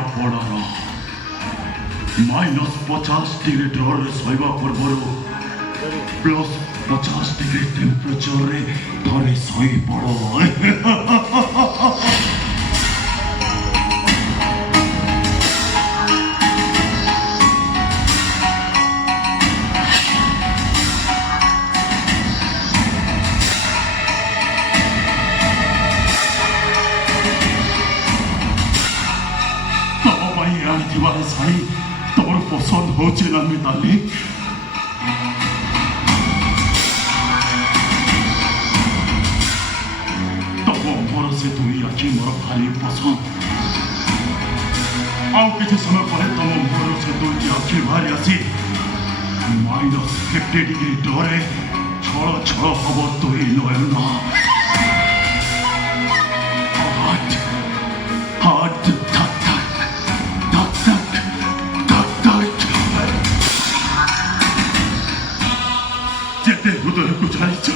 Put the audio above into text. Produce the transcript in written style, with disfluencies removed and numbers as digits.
ଆପଣର -50 degree ଡ୍ରରେ ଶୋଇବା ପୂର୍ବରୁ +50 degree ଟେମ୍ପରେଚରରେ ଥରେ ଶୋଇପଡ଼। आनिथिबार शाढ़ी तोर पसंद होचे ना मिताली? तब मोर से दुई आखि मोर भारी पसंद। आउ किसी समय पर तुम मोर से दुई आखि बाहरी आसी -50 डिग्री डरे छल छल हब तुई नयन। जेते हृदय को जानिछ